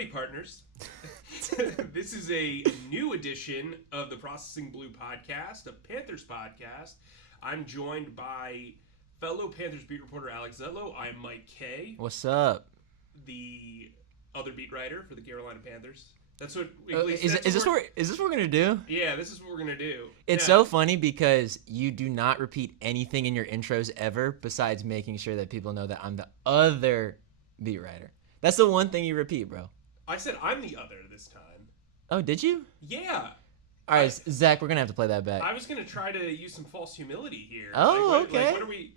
Howdy, partners. This is a new edition of the Processing Blue podcast, a Panthers podcast. I'm joined by fellow Panthers beat reporter Alex Zietlow. I'm Mike Kaye. What's up? The other beat writer for the Carolina Panthers. That's what. Is this what we're gonna do? Yeah, this is what we're gonna do. It's so funny because you do not repeat anything in your intros ever, besides making sure that people know that I'm the other beat writer. That's the one thing you repeat, bro. I said I'm the other this time. Oh, did you? Yeah. All right, Zach, we're gonna have to play that back. I was gonna try to use some false humility here. Oh, okay. What are we?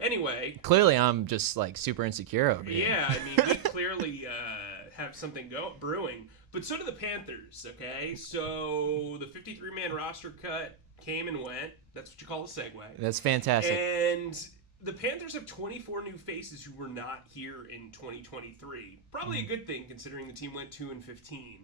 Anyway. Clearly, I'm just like super insecure over here. Yeah, I mean, we clearly have something brewing. But so do the Panthers, okay? So the 53-man roster cut came and went. That's what you call a segue. That's fantastic. And the Panthers have 24 new faces who were not here in 2023. Probably a good thing considering the team went 2-15.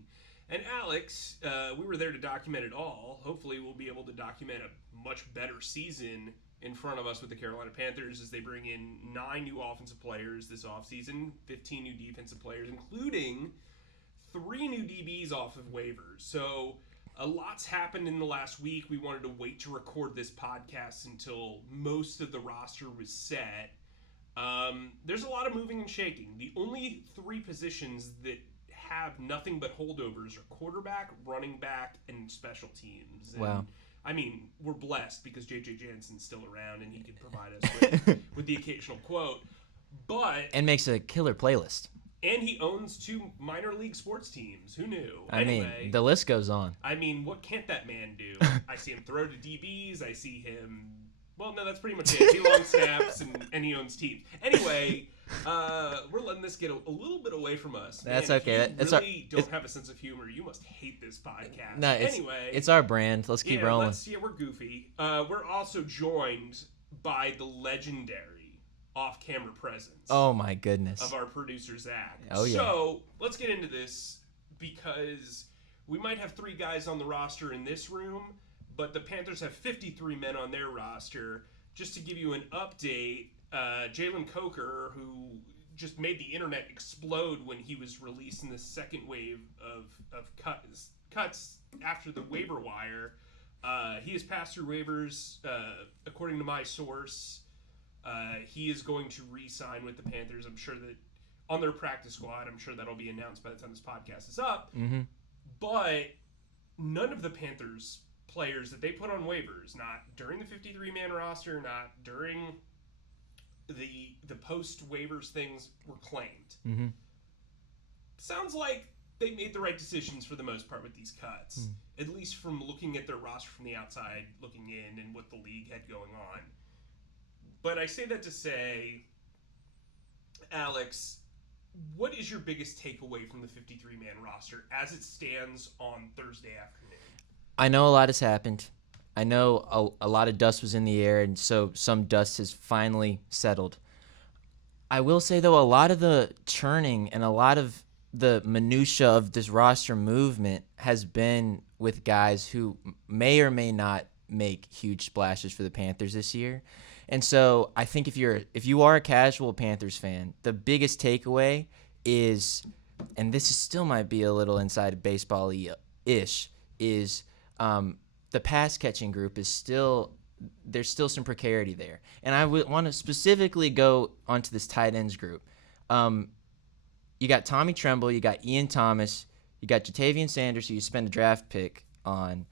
And Alex, we were there to document it all. Hopefully we'll be able to document a much better season in front of us with the Carolina Panthers as they bring in 9 new offensive players this offseason, 15 new defensive players, including 3 new DBs off of waivers. So a lot's happened in the last week. We wanted to wait to record this podcast until most of the roster was set. There's a lot of moving and shaking. The only 3 positions that have nothing but holdovers are quarterback, running back, and special teams. And, wow. I mean, we're blessed because J.J. Jansen's still around and he can provide us with the occasional quote. And makes a killer playlist. And he owns 2 minor league sports teams. Who knew? I mean, the list goes on. I mean, what can't that man do? I see him throw to DBs. I see him... Well, no, that's pretty much it. He long snaps and he owns teams. Anyway, we're letting this get a little bit away from us. That's man, okay. If you really don't have a sense of humor, you must hate this podcast. No, it's our brand. Let's keep rolling. We're goofy. We're also joined by the legendary off-camera presence. Oh my goodness. Of our producer Zach. Oh yeah. So let's get into this because we might have 3 guys on the roster in this room, but the Panthers have 53 men on their roster. Just to give you an update, Jalen Coker, who just made the internet explode when he was released in the second wave of cuts after the waiver wire, he has passed through waivers. According to my source, he is going to re-sign with the Panthers. I'm sure that on their practice squad, I'm sure that'll be announced by the time this podcast is up. Mm-hmm. But none of the Panthers players that they put on waivers, not during the 53-man roster, not during the post-waivers things, were claimed. Mm-hmm. Sounds like they made the right decisions for the most part with these cuts, at least from looking at their roster from the outside, looking in, and what the league had going on. But I say that to say, Alex, what is your biggest takeaway from the 53-man roster as it stands on Thursday afternoon? I know a lot has happened. I know a lot of dust was in the air, and so some dust has finally settled. I will say, though, a lot of the churning and a lot of the minutia of this roster movement has been with guys who may or may not make huge splashes for the Panthers this year. And so I think if you are a casual Panthers fan, the biggest takeaway is, and this is still might be a little inside baseball-ish, is the pass catching group is still, there's still some precarity there. And I would want to specifically go onto this tight ends group. You got Tommy Tremble, you got Ian Thomas, you got Jatavian Sanders, who you spent a draft pick on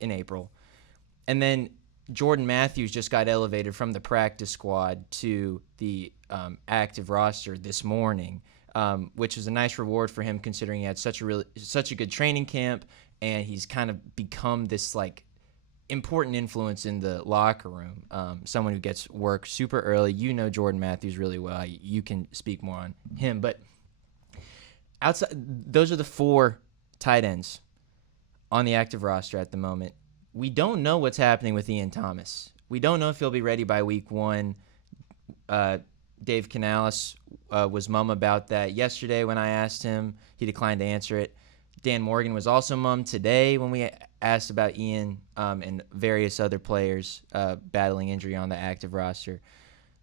in April, and then Jordan Matthews just got elevated from the practice squad to the active roster this morning, which was a nice reward for him considering he had such a good training camp, and he's kind of become this like important influence in the locker room. Someone who gets work super early. You know Jordan Matthews really well. You can speak more on him, but outside, those are the 4 tight ends on the active roster at the moment. We don't know what's happening with Ian Thomas. We don't know if he'll be ready by week 1. Dave Canales was mum about that yesterday when I asked him. He declined to answer it. Dan Morgan was also mum today when we asked about Ian and various other players battling injury on the active roster.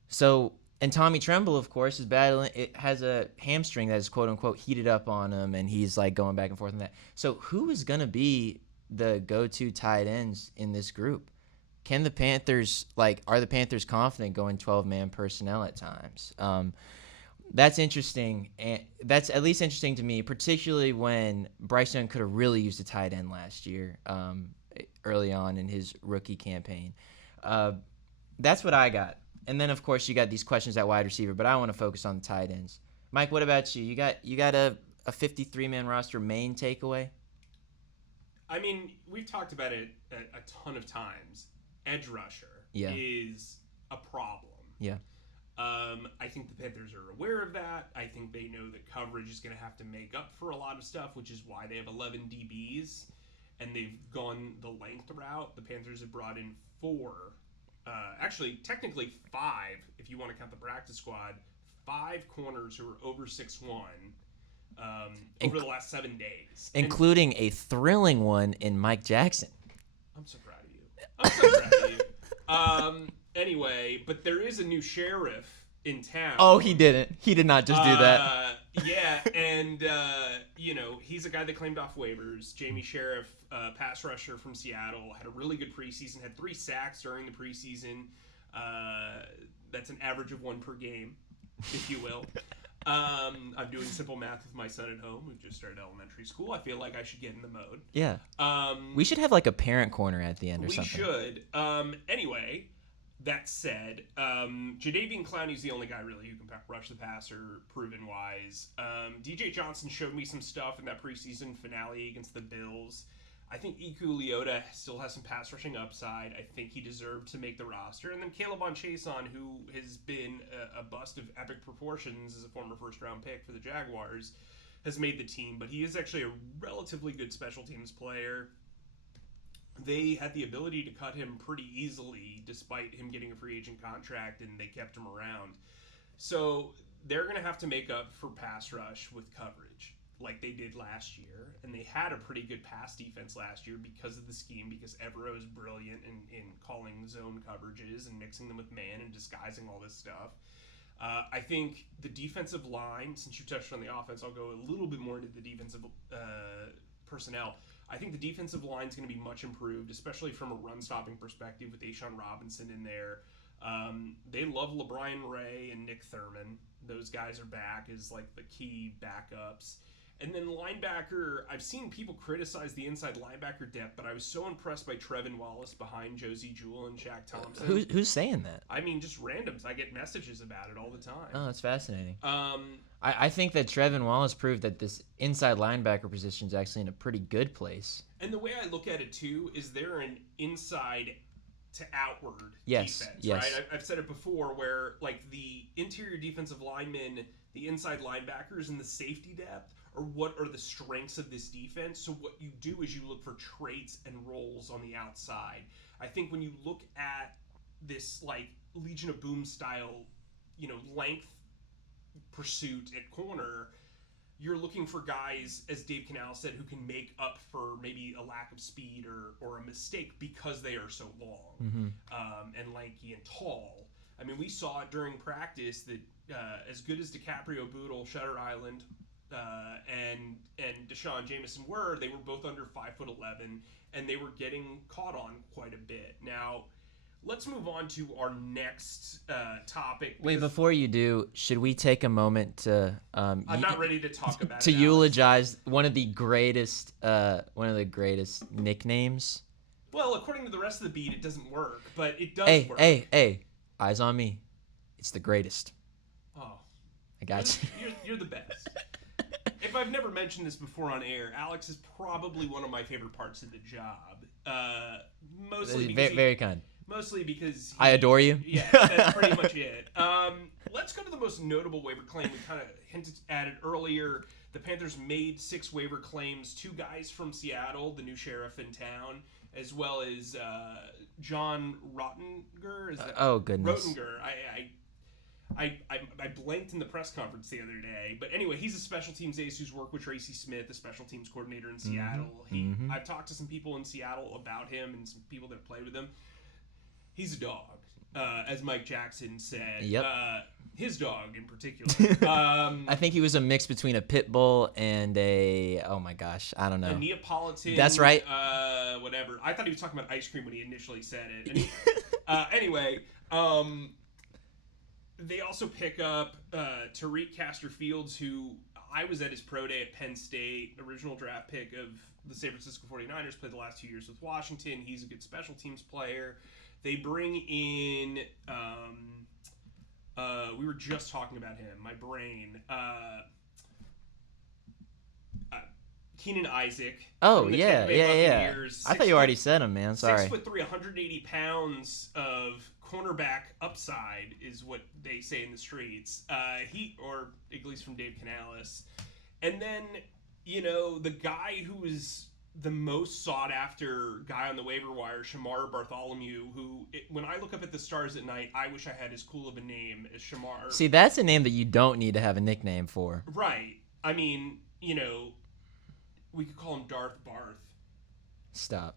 So And Tommy Tremble, of course, is battling. It has a hamstring that is quote unquote heated up on him, and he's like going back and forth on that. So who is going to be the go-to tight ends in this group? Can the Panthers are the Panthers confident going 12-man personnel at times? That's interesting, and that's at least interesting to me, particularly when Bryce Young could have really used a tight end last year, early on in his rookie campaign. That's what I got. And then, of course, you got these questions at wide receiver, but I want to focus on the tight ends. Mike, what about you? You got a 53-man roster main takeaway? I mean, we've talked about it a ton of times. Edge rusher is a problem. Yeah. I think the Panthers are aware of that. I think they know that coverage is going to have to make up for a lot of stuff, which is why they have 11 DBs, and they've gone the length route. The Panthers have brought in 4. Actually, technically 5, if you want to count the practice squad. 5 corners who are over 6'1", over the last 7 days. Including a thrilling one in Mike Jackson. I'm so proud of you. Anyway, but there is a new sheriff in town. Oh, he didn't. He did not just do that. Yeah, and, he's a guy that claimed off waivers. Jamie Sheriff, pass rusher from Seattle, had a really good preseason, had 3 sacks during the preseason. That's an average of 1 per game, if you will. I'm doing simple math with my son at home. We've just started elementary school. I feel like I should get in the mode. Yeah. We should have a parent corner at the end or something. We should. Anyway, that said, Jadeveon Clowney's the only guy really who can rush the passer, proven-wise. DJ Johnson showed me some stuff in that preseason finale against the Bills. I think Iku Leota still has some pass rushing upside. I think he deserved to make the roster. And then Caleb Chason, who has been a bust of epic proportions as a former first-round pick for the Jaguars, has made the team. But he is actually a relatively good special teams player. They had the ability to cut him pretty easily despite him getting a free agent contract, and they kept him around. So they're going to have to make up for pass rush with coverage like they did last year. And they had a pretty good pass defense last year because of the scheme, because Evero is brilliant in calling zone coverages and mixing them with man and disguising all this stuff. I think the defensive line, since you touched on the offense, I'll go a little bit more into the defensive personnel. I think the defensive line is going to be much improved, especially from a run-stopping perspective with A'Shawn Robinson in there. They love LeBron Ray and Nick Thurman. Those guys are back as the key backups. And then linebacker, I've seen people criticize the inside linebacker depth, but I was so impressed by Trevin Wallace behind Josie Jewell and Shaq Thompson. Who's saying that? I mean, just randoms. I get messages about it all the time. Oh, that's fascinating. I think that Trevin Wallace proved that this inside linebacker position is actually in a pretty good place. And the way I look at it, too, is they're an inside to outward defense, right? I've said it before where, the interior defensive linemen, the inside linebackers, and the safety depth are what are the strengths of this defense. So what you do is you look for traits and roles on the outside. I think when you look at this, Legion of Boom style, length pursuit at corner, you're looking for guys, as Dave Canal said, who can make up for maybe a lack of speed or a mistake because they are so long and lanky and tall. I mean, we saw it during practice that as good as DiCaprio, Boodle, Shutter Island, and Deshaun Jameson they were both under 5'11", and they were getting caught on quite a bit. Now, let's move on to our next topic. Wait, before you do, should we take a moment to? I'm not ready to talk about to eulogize one of the greatest nicknames. Well, according to the rest of the beat, it doesn't work, but it does work. Hey, eyes on me. It's the greatest. Oh, I got you. You're the best. If I've never mentioned this before on air, Alex is probably one of my favorite parts of the job. Mostly because very kind. Mostly because I adore you. Yeah, that's pretty much it. Let's go to the most notable waiver claim. We kind of hinted at it earlier. The Panthers made 6 waiver claims. 2 guys from Seattle, the new sheriff in town, as well as John Rottinger. Oh goodness. Rottinger. I blanked in the press conference the other day, but anyway, he's a special teams ace who's worked with Tracy Smith, the special teams coordinator in Seattle. I've talked to some people in Seattle about him and some people that have played with him. He's a dog. as Mike Jackson said. Yep. His dog in particular. I think he was a mix between a pit bull and oh my gosh, I don't know. A Neapolitan. That's right. Whatever. I thought he was talking about ice cream when he initially said it. And anyway, they also pick up Tariq Castor-Fields, who I was at his pro day at Penn State, original draft pick of the San Francisco 49ers, played the last 2 years with Washington. He's a good special teams player. They bring in, we were just talking about him, my brain, Keenan Isaac. Oh, yeah. I thought you already said him, man. Sorry. 6'3", 180 pounds of cornerback upside is what they say in the streets. Or at least from Dave Canales. And then, the guy who is the most sought after guy on the waiver wire, Shamar Bartholomew, who, when I look up at the stars at night, I wish I had as cool of a name as Shamar. See, that's a name that you don't need to have a nickname for. Right. I mean, we could call him Darth Barth. Stop.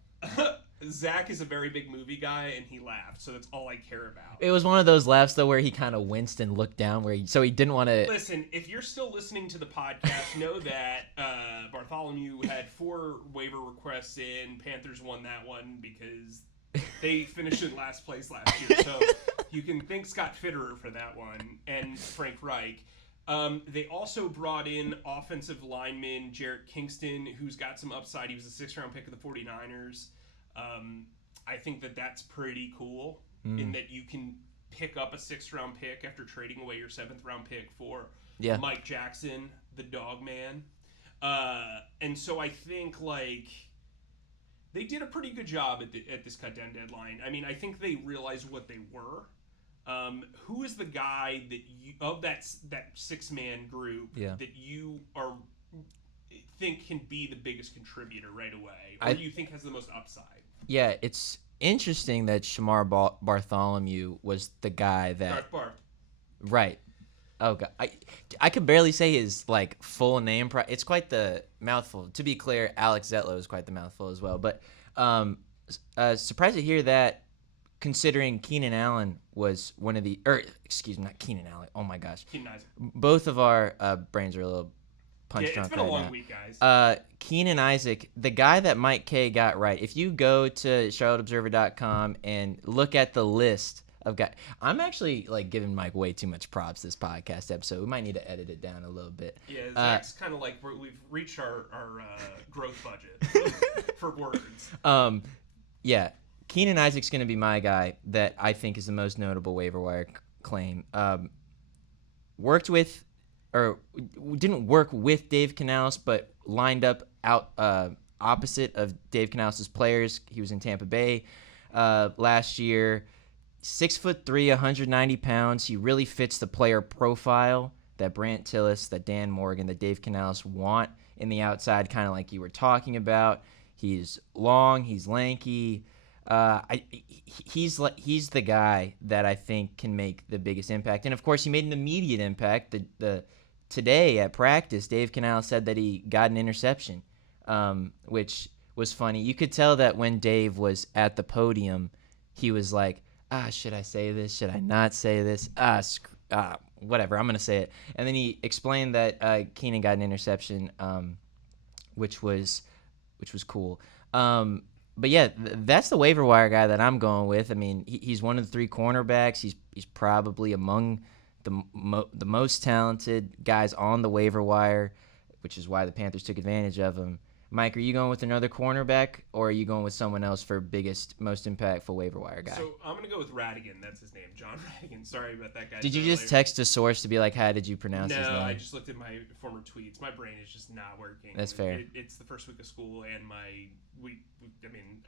Zach is a very big movie guy, and he laughed, so that's all I care about. It was one of those laughs, though, where he kind of winced and looked down, so he didn't want to... Listen, if you're still listening to the podcast, know that Bartholomew had 4 waiver requests in. Panthers won that one because they finished in last place last year, so you can thank Scott Fitterer for that one, and Frank Reich. They also brought in offensive lineman Jarrett Kingston, who's got some upside. He was a 6th-round pick of the 49ers. I think that's pretty cool in that you can pick up a 6th-round pick after trading away your 7th-round pick for Mike Jackson, the dog man. And so I think, they did a pretty good job at this cut-down deadline. I mean, I think they realized what they were. Who is the guy that of that 6-man group that you think can be the biggest contributor right away, or you think has the most upside? Yeah, it's interesting that Shamar Bartholomew was the guy that... Darth Barth. Right. Oh god, I could barely say his full name. It's quite the mouthful. To be clear, Alex Zietlow is quite the mouthful as well. But surprised to hear that. Considering Keenan Allen was one of the, not Keenan Allen. Oh my gosh, Keenan Isaac. Both of our brains are a little punch drunk right now. It's been a long week, guys. Keenan Isaac, the guy that Mike Kaye got right. If you go to CharlotteObserver.com and look at the list of guys, I'm actually giving Mike way too much props this podcast episode. We might need to edit it down a little bit. Yeah, Zach's kind of we've reached our growth budget for words. Yeah. Keenan Isaac's going to be my guy that I think is the most notable waiver wire claim. Didn't work with Dave Canales, but lined up out opposite of Dave Canales' players. He was in Tampa Bay last year. 6'3", 190 pounds. He really fits the player profile that Brant Tillis, that Dan Morgan, that Dave Canales want in the outside, kind of like you were talking about. He's long. He's lanky. He's the guy that I think can make the biggest impact, and of course he made an immediate impact. Today at practice, Dave Canales said that he got an interception, which was funny. You could tell that when Dave was at the podium, he was like, should I say this? Should I not say this? Whatever, I'm gonna say it. And then he explained that Keenan got an interception, which was cool. But yeah, that's the waiver wire guy that I'm going with. I mean, he's one of the 3 cornerbacks. He's probably among the most talented guys on the waiver wire, which is why the Panthers took advantage of him. Mike, are you going with another cornerback, or are you going with someone else for biggest, most impactful waiver wire guy? So I'm going to go with Radigan. That's his name, John Radigan. Sorry about that guy. Did you just text a source to be like, how did you pronounce his name? No, I just looked at my former tweets. My brain is just not working. That's fair. It's the first week of school, and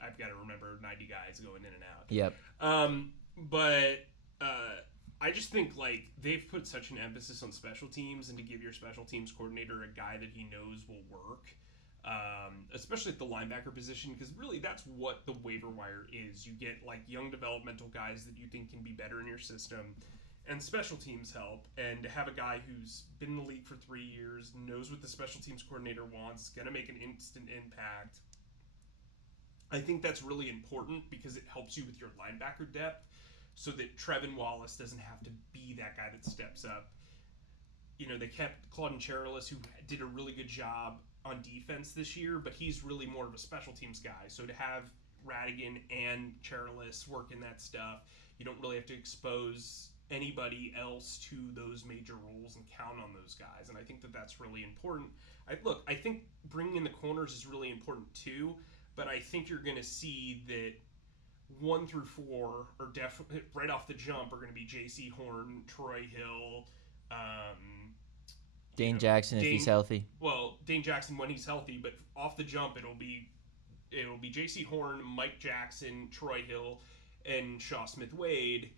I've got to remember 90 guys going in and out. Yep. But I just think they've put such an emphasis on special teams, and to give your special teams coordinator a guy that he knows will work. Especially at the linebacker position, because really that's what the waiver wire is. You get young developmental guys that you think can be better in your system, and special teams help. And to have a guy who's been in the league for 3 years, knows what the special teams coordinator wants, going to make an instant impact, I think that's really important because it helps you with your linebacker depth. so that Trevin Wallace doesn't have to be that guy that steps up. They kept Claudin Cherilus, who did a really good job on defense this year, but he's really more of a special teams guy. So to have Radigan and Cherilus work in that stuff, you don't really have to expose anybody else to those major roles and count on those guys. And I think that that's really important. I think bringing in the corners is really important too, but I think you're going to see that 1 through 4 are definitely right off the jump are going to be J.C. Horn, Troy Hill, Dane Jackson if he's healthy. Well, Dane Jackson when he's healthy, but off the jump it'll be J.C. Horn, Mike Jackson, Troy Hill, and Shaw Smith-Wade.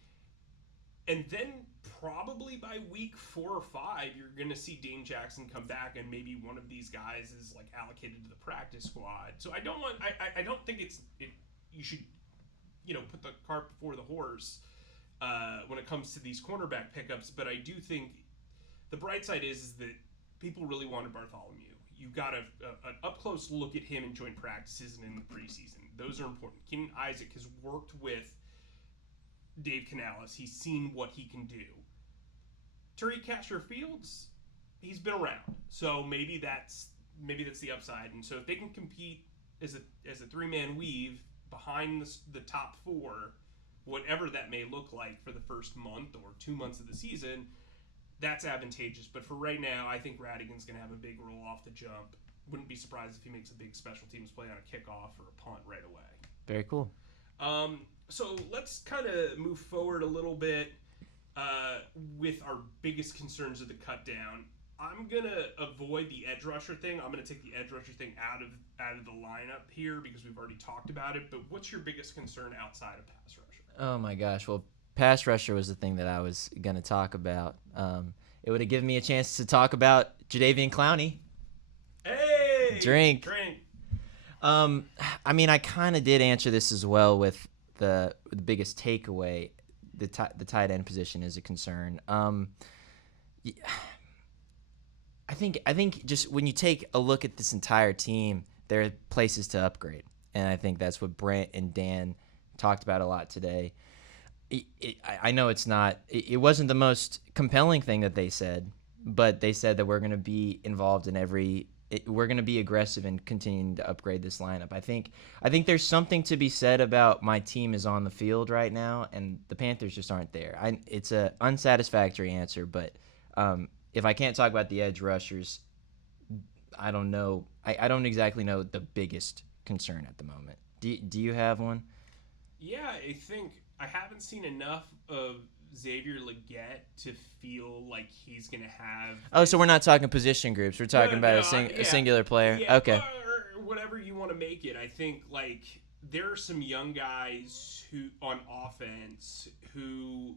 And then probably by week 4 or 5, you're going to see Dane Jackson come back, and maybe one of these guys is like allocated to the practice squad. So I don't think you should put the cart before the horse when it comes to these cornerback pickups. But I do think the bright side is that people really wanted Bartholomew. You got an up-close look at him in joint practices and in the preseason. Those are important. Keenan Isaac has worked with Dave Canales. He's seen what he can do. Tariq Castro-Fields, he's been around. So maybe that's the upside. And so if they can compete as a three-man weave behind the top 4, whatever that may look like for the first month or 2 months of the season, that's advantageous. But for right now, I think Radigan's going to have a big role off the jump. Wouldn't be surprised if he makes a big special teams play on a kickoff or a punt right away. Very cool. So let's kind of move forward a little bit with our biggest concerns of the cut down. I'm going to avoid the edge rusher thing. I'm going to take the edge rusher thing out of the lineup here because we've already talked about it. But what's your biggest concern outside of pass rusher? Oh, my gosh. Well, pass rusher was the thing that I was going to talk about. It would have given me a chance to talk about Jadeveon Clowney. Hey! Drink. I mean, I kind of did answer this as well with the biggest takeaway. The tight end position is a concern. I think just when you take a look at this entire team, there are places to upgrade, and I think that's what Brent and Dan talked about a lot today. I know it wasn't the most compelling thing that they said, but they said that we're going to be involved in we're going to be aggressive in continuing to upgrade this lineup. I think there's something to be said about my team is on the field right now, and the Panthers just aren't there. It's a unsatisfactory answer, but if I can't talk about the edge rushers, I don't know. I don't exactly know the biggest concern at the moment. Do you have one? Yeah, I think I haven't seen enough of Xavier Legette to feel like he's going to have... Oh, so we're not talking position groups. We're talking about a singular player? Yeah, okay. Or whatever you want to make it. I think, there are some young guys who on offense who,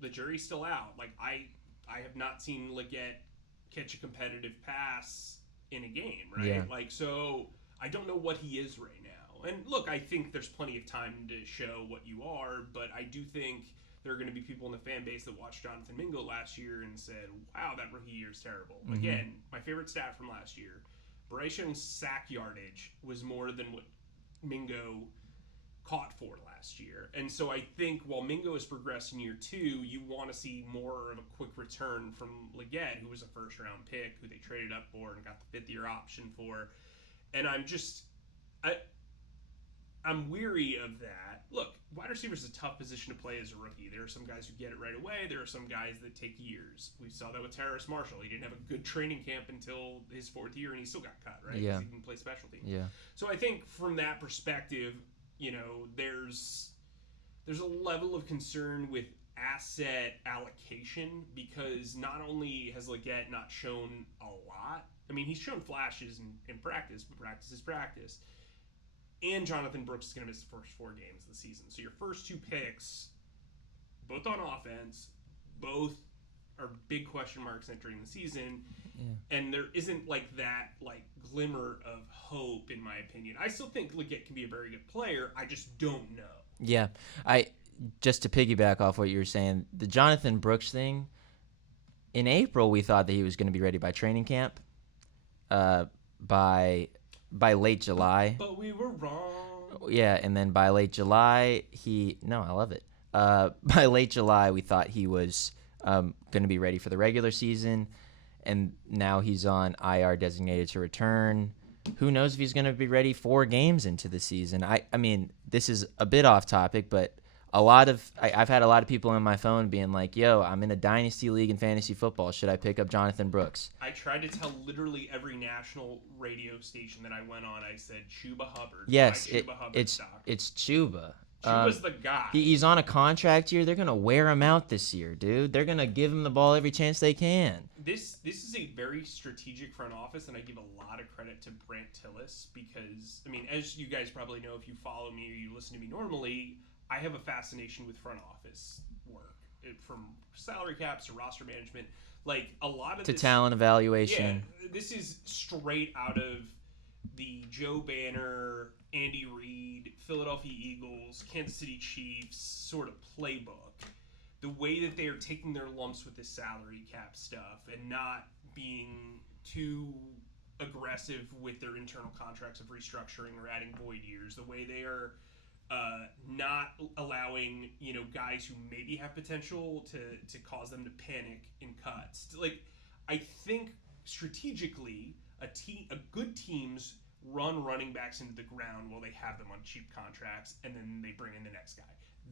the jury's still out. I have not seen Legette catch a competitive pass in a game, right? Yeah. So I don't know what he is right now. And look, I think there's plenty of time to show what you are, but I do think there are going to be people in the fan base that watched Jonathan Mingo last year and said, wow, that rookie year is terrible. Mm-hmm. Again, my favorite stat from last year, Bryce Young's sack yardage was more than what Mingo caught for last year. And so I think while Mingo has progressed in year 2, you want to see more of a quick return from Legette, who was a first-round pick, who they traded up for and got the 5th-year option for. And I'm weary of that. Look, wide receiver is a tough position to play as a rookie. There are some guys who get it right away. There are some guys that take years. We saw that with Terrace Marshall. He didn't have a good training camp until his 4th year, and he still got cut, right? Yeah. Because he didn't play special teams. Yeah. So I think from that perspective, there's a level of concern with asset allocation because not only has Legette not shown a lot, I mean, he's shown flashes in practice, but practice is practice. And Jonathan Brooks is going to miss the first 4 games of the season. So your first 2 picks, both on offense, both are big question marks entering the season. Yeah. And there isn't that glimmer of hope, in my opinion. I still think Legette can be a very good player. I just don't know. Yeah. Just to piggyback off what you were saying, the Jonathan Brooks thing, in April we thought that he was going to be ready by training camp. By late July. But we were wrong. Yeah, and then by late July, I love it. By late July, we thought he was going to be ready for the regular season, and now he's on IR designated to return. Who knows if he's going to be ready 4 games into the season? I mean, this is a bit off topic, but I've had a lot of people on my phone being like, "Yo, I'm in a dynasty league in fantasy football. Should I pick up Jonathan Brooks?" I tried to tell literally every national radio station that I went on. I said Chuba Hubbard. Yes, Chuba Hubbard it's stock. it's Chuba. Chuba's the guy. He's on a contract year. They're gonna wear him out this year, dude. They're gonna give him the ball every chance they can. This is a very strategic front office, and I give a lot of credit to Brant Tillis because, I mean, as you guys probably know if you follow me or you listen to me normally, I have a fascination with front office work, from salary caps to roster management. Like, a lot of to this, talent evaluation. Yeah, this is straight out of the Joe Banner, Andy Reid, Philadelphia Eagles, Kansas City Chiefs sort of playbook. The way that they are taking their lumps with the salary cap stuff and not being too aggressive with their internal contracts of restructuring or adding void years. The way they are not allowing, guys who maybe have potential to cause them to panic in cuts. Like, I think strategically, good teams run running backs into the ground while they have them on cheap contracts, and then they bring in the next guy.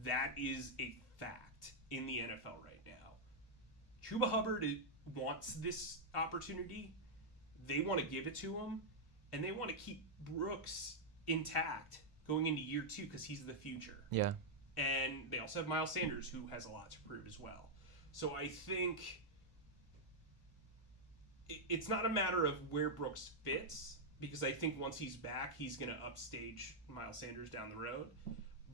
That is a fact in the NFL right now. Chuba Hubbard wants this opportunity. They want to give it to him, and they want to keep Brooks intact going into year 2 because he's the future. Yeah. And they also have Miles Sanders, who has a lot to prove as well. So I think it's not a matter of where Brooks fits, because I think once he's back, he's going to upstage Miles Sanders down the road.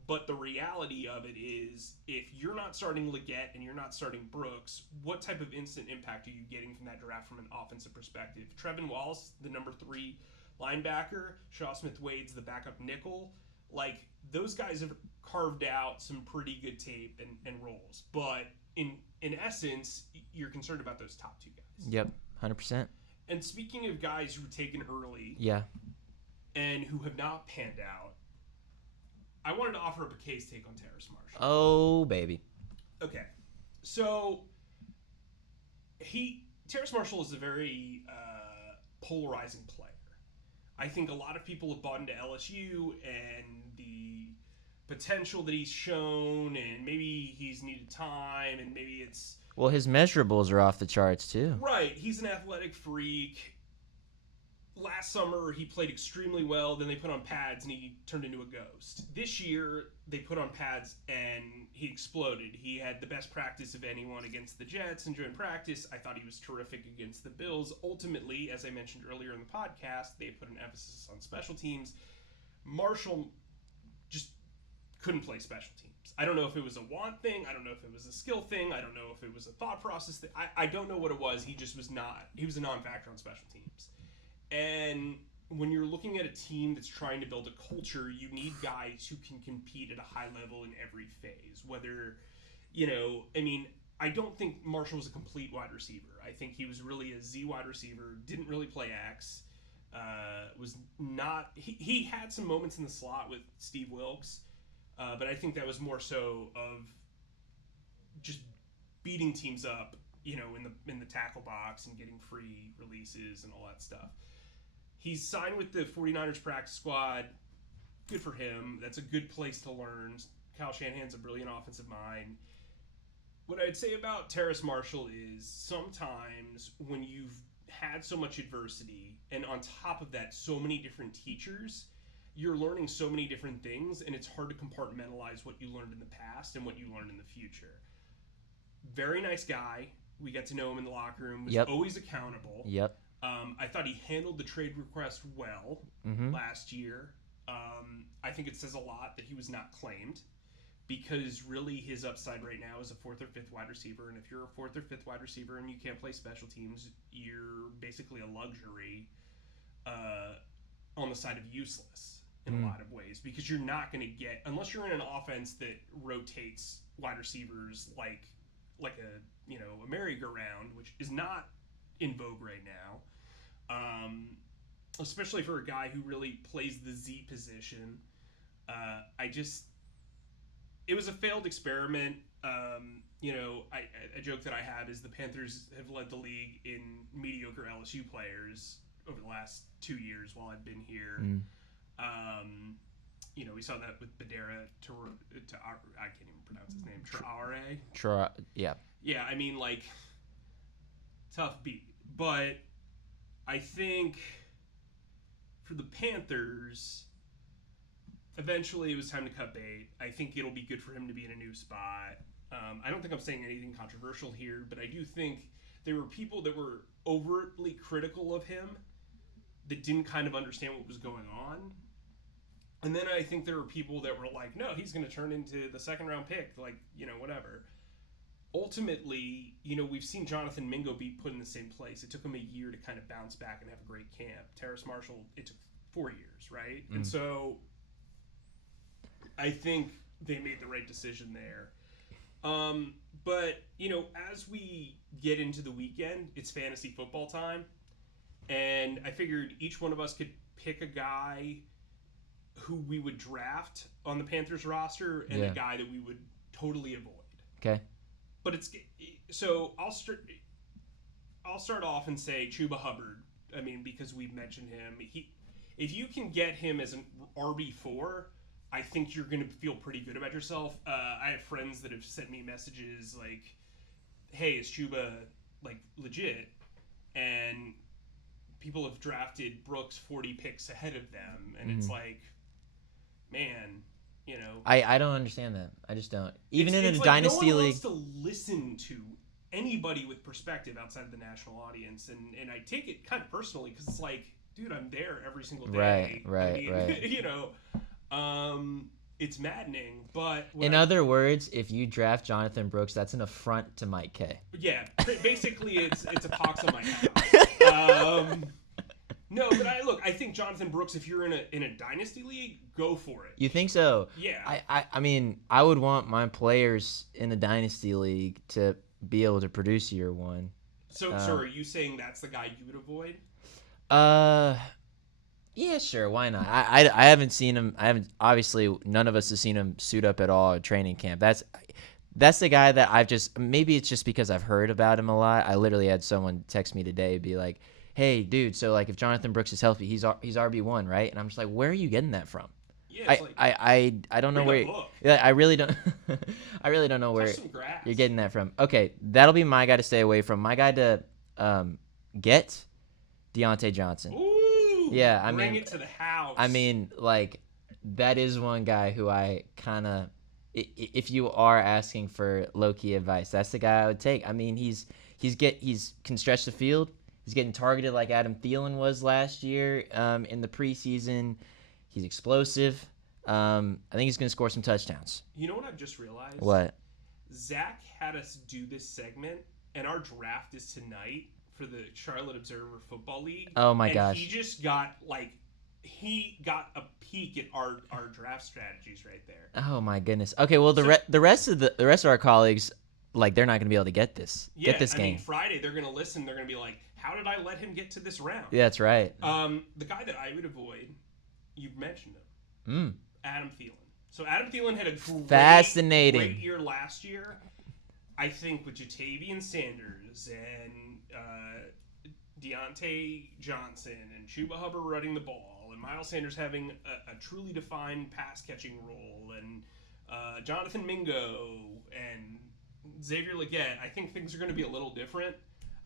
But the reality of it is, if you're not starting Leggett and you're not starting Brooks, what type of instant impact are you getting from that draft from an offensive perspective? Trevin Wallace, the number 3 linebacker, Shaw Smith-Wade's the backup nickel. Like, those guys have carved out some pretty good tape and roles. But in essence, you're concerned about those top 2 guys. Yep, 100%. And speaking of guys who were taken early, yeah, and who have not panned out, I wanted to offer up a Kaye's take on Terrace Marshall. Oh, baby. Okay, so Terrace Marshall is a very polarizing player. I think a lot of people have bought into LSU and the potential that he's shown, and maybe he's needed time, and maybe it's... Well, his measurables are off the charts, too. Right. He's an athletic freak. Last summer, he played extremely well. Then they put on pads, and he turned into a ghost. This year, they put on pads, and he exploded. He had the best practice of anyone against the Jets in joint practice. I thought he was terrific against the Bills. Ultimately, as I mentioned earlier in the podcast, they put an emphasis on special teams. Marshall just couldn't play special teams. I don't know if it was a want thing. I don't know if it was a skill thing. I don't know if it was a thought process thing. I don't know what it was. He just was not. He was a non-factor on special teams. And when you're looking at a team that's trying to build a culture, you need guys who can compete at a high level in every phase. Whether, I don't think Marshall was a complete wide receiver. I think he was really a Z wide receiver, didn't really play X. Was not. He had some moments in the slot with Steve Wilkes. But I think that was more so of just beating teams up, in the tackle box and getting free releases and all that stuff. He's signed with the 49ers practice squad. Good for him. That's a good place to learn. Kyle Shanahan's a brilliant offensive mind. What I'd say about Terrace Marshall is sometimes when you've had so much adversity and on top of that so many different teachers, you're learning so many different things, and it's hard to compartmentalize what you learned in the past and what you learned in the future. Very nice guy. We got to know him in the locker room. Was always accountable. Yep. I thought he handled the trade request well last year. I think it says a lot that he was not claimed, because really his upside right now is a 4th or 5th wide receiver, and if you're a 4th or 5th wide receiver and you can't play special teams, you're basically a luxury on the side of useless in a lot of ways, because you're not going to get, unless you're in an offense that rotates wide receivers like a merry-go-round, which is not in vogue right now, especially for a guy who really plays the Z position. It was a failed experiment. A joke that I have is the Panthers have led the league in mediocre LSU players over the last 2 years while I've been here. We saw that with Badera I can't even pronounce his name. Traore. Yeah. Yeah, I mean, like, tough beat. But I think for the Panthers, eventually it was time to cut bait. I think it'll be good for him to be in a new spot. I don't think I'm saying anything controversial here, but I do think there were people that were overtly critical of him that didn't kind of understand what was going on. And then I think there were people that were like, no, he's going to turn into the second-round pick, whatever. Ultimately, we've seen Jonathan Mingo be put in the same place. It took him a year to kind of bounce back and have a great camp. Terrace Marshall, it took 4 years, right? And so I think they made the right decision there. But, as we get into the weekend, it's fantasy football time. And I figured each one of us could pick a guy who we would draft on the Panthers roster and a guy that we would totally avoid. Okay. But so I'll start off and say Chuba Hubbard. I mean, because we've mentioned him. If you can get him as an RB4, I think you're going to feel pretty good about yourself. I have friends that have sent me messages like, hey, is Chuba, legit? And people have drafted Brooks 40 picks ahead of them. And it's like, man, I don't understand that. I just don't. Even in a like dynasty no one league. wants to listen to anybody with perspective outside of the national audience. And I take it kind of personally because it's like, dude, I'm there every single day. Right. It's maddening, but in other words, if you draft Jonathan Brooks, that's an affront to Mike Kaye. Yeah, basically, it's a pox on my house. No, but I think Jonathan Brooks, if you're in a dynasty league, go for it. You think so? Yeah. I mean, I would want my players in a dynasty league to be able to produce year one. So are you saying that's the guy you would avoid? Yeah, sure. Why not? I haven't seen him. Obviously, none of us have seen him suit up at all at training camp. That's the guy that maybe it's just because I've heard about him a lot. I literally had someone text me today, be like, hey, dude, so if Jonathan Brooks is healthy, he's RB1, right? And I'm just like, where are you getting that from? Yeah, I don't know where. I really don't. I really don't know where you're getting that from. Okay, that'll be my guy to stay away from. My guy to get Deontay Johnson. Ooh, yeah, bring it to the house. I mean, that is one guy who I kind of, if you are asking for low-key advice, that's the guy I would take. I mean, he can stretch the field. He's getting targeted like Adam Thielen was last year in the preseason. He's explosive. I think he's going to score some touchdowns. You know what I've just realized? What? Zach had us do this segment, and our draft is tonight for the Charlotte Observer Football League. Oh, my gosh. He just got, he got a peek at our draft strategies right there. Oh, my goodness. Okay, well, the rest of our colleagues, they're not going to be able to get this. Yeah, get this game. I mean, Friday, they're going to listen. They're going to be like, how did I let him get to this round? Yeah, that's right. The guy that I would avoid, you've mentioned him. Adam Thielen. So Adam Thielen had a great year last year. I think with Jatavian Sanders and Deontay Johnson and Chuba Hubbard running the ball and Miles Sanders having a truly defined pass-catching role and Jonathan Mingo and Xavier Legette, I think things are going to be a little different.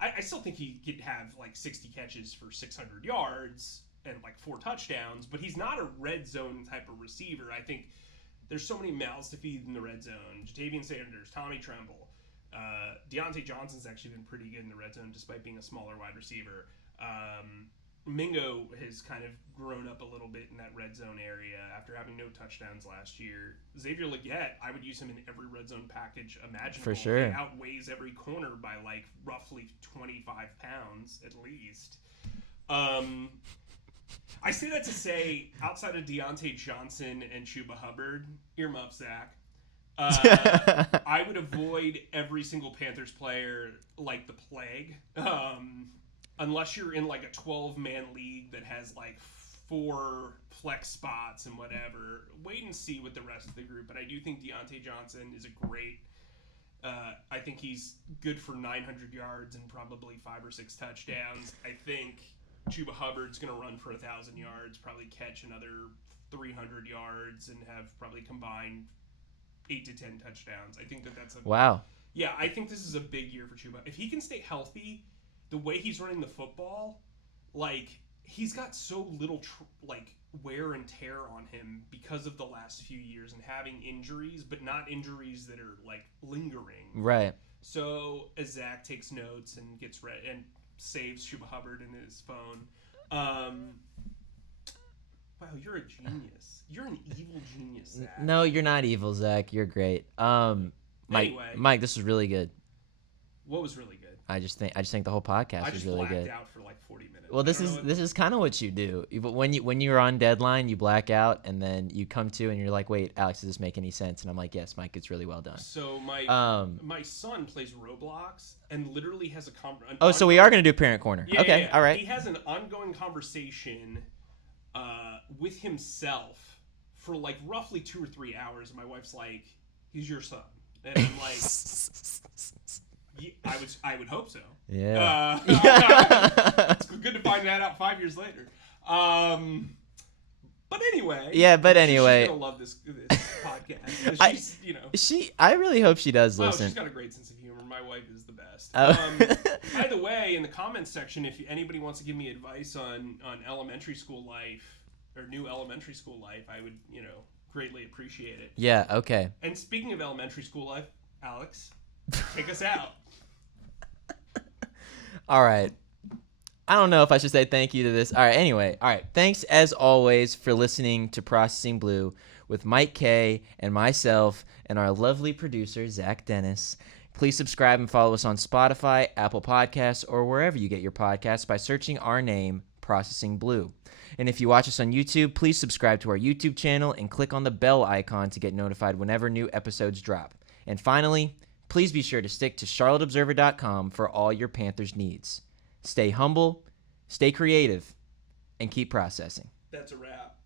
I still think he could have 60 catches for 600 yards and 4 touchdowns, but he's not a red zone type of receiver. I think there's so many mouths to feed in the red zone. Jatavian Sanders, Tommy Tremble. Deontay Johnson's actually been pretty good in the red zone despite being a smaller wide receiver. Mingo has kind of grown up a little bit in that red zone area after having no touchdowns last year. Xavier Legette, I would use him in every red zone package imaginable. For sure. He outweighs every corner by roughly 25 pounds at least. I say that to say, outside of Deontay Johnson and Chuba Hubbard, earmuffs, Zach, I would avoid every single Panthers player like the plague. Unless you're in a 12-man league that has 4 flex spots and whatever. Wait and see with the rest of the group. But I do think Deontay Johnson is a great. I think he's good for 900 yards and probably 5 or 6 touchdowns. I think Chuba Hubbard's going to run for 1,000 yards, probably catch another 300 yards, and have probably combined 8 to 10 touchdowns. I think that's a wow. Yeah, I think this is a big year for Chuba. If he can stay healthy, the way he's running the football, like he's got so little wear and tear on him because of the last few years and having injuries, but not injuries that are like lingering. Right. So as Zach takes notes and gets ready and saves Chuba Hubbard in his phone. Wow, you're a genius. You're an evil genius, Zach. No, you're not evil, Zach. You're great. Mike, this was really good. What was really good? I just think the whole podcast was really good. I just blacked out for like 40 minutes. Well, this is kind of what you do. When you're on deadline, you black out, and then you come to and you're like, "Wait, Alex, does this make any sense?" And I'm like, "Yes, Mike, it's really well done." So my son plays Roblox and literally has so we are gonna do Parent Corner. Yeah, okay, yeah. all right. He has an ongoing conversation with himself for like roughly 2 or 3 hours. And my wife's like, "He's your son," and I'm like. I would hope so. Yeah. It's good to find that out 5 years later. But anyway. Yeah, but anyway. She's gonna love this podcast. I really hope she does Oh, listen. she's got a great sense of humor. My wife is the best. Oh. By the way, in the comments section, if anybody wants to give me advice on elementary school life or new elementary school life, I would greatly appreciate it. Yeah. Okay. And speaking of elementary school life, Alex, take us out. All right. I don't know if I should say thank you to this. All right. Anyway. All right. Thanks as always for listening to Processing Blue with Mike Kaye and myself and our lovely producer, Zach Dennis. Please subscribe and follow us on Spotify, Apple Podcasts, or wherever you get your podcasts by searching our name, Processing Blue. And if you watch us on YouTube, please subscribe to our YouTube channel and click on the bell icon to get notified whenever new episodes drop. And finally, please be sure to stick to charlotteobserver.com for all your Panthers needs. Stay humble, stay creative, and keep processing. That's a wrap.